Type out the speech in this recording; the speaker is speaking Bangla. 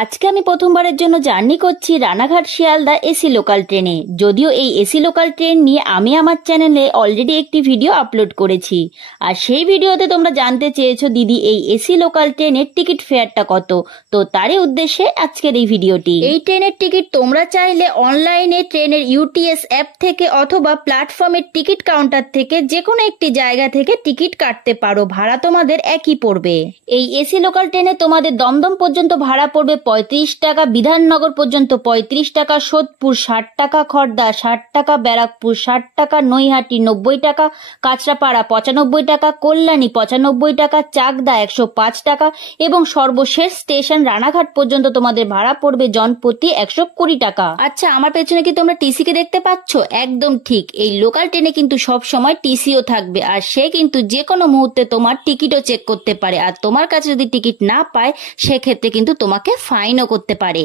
আজকে আমি প্রথমবারের জন্য জার্নি করছি রানাঘাট শিয়ালদা এসি লোকাল ট্রেনে। যদিও এই এসি লোকাল ট্রেন নিয়ে আমি আমার চ্যানেলে অলরেডি একটি ভিডিও আপলোড করেছি, আর সেই ভিডিওতে তোমরা জানতে চেয়েছো দিদি এই এসি লোকাল ট্রেনের টিকিট ফেয়ারটা কত। তো তারই উদ্দেশ্যে আজকের এই ভিডিওটি। এই ট্রেনের টিকিট তোমরা চাইলে অনলাইনে ট্রেনের ইউটিএস অ্যাপ থেকে অথবা প্ল্যাটফর্মের টিকিট কাউন্টার থেকে যে কোনো একটি জায়গা থেকে টিকিট কাটতে পারো। ভাড়া তোমাদের একই পড়বে। এই এসি লোকাল ট্রেনে তোমাদের দমদম পর্যন্ত ভাড়া পড়বে 35 টাকা, বিধাননগর পর্যন্ত 35 টাকা, সোদপুর 60 টাকা, খড়দা 60 টাকা, ব্যারাকপুর 60 টাকা, নৈহাটি 90 টাকা, কাঁচরাপাড়া 95 টাকা, কল্যাণী 95 টাকা, চাকদা 105 টাকা এবং সর্বশেষ স্টেশন রানাঘাট পর্যন্ত তোমাদের ভাড়া পড়বে জনপ্রতি 120 টাকা। আচ্ছা, আমার পেছনে কি তোমরা টিসি কে দেখতে পাচ্ছ? একদম ঠিক, এই লোকাল ট্রেনে কিন্তু সব সময় টিসিও থাকবে, আর সে কিন্তু যে কোনো মুহূর্তে তোমার টিকিটও চেক করতে পারে, আর তোমার কাছে যদি টিকিট না পায় সেক্ষেত্রে কিন্তু তোমাকে ফাইনও করতে পারে।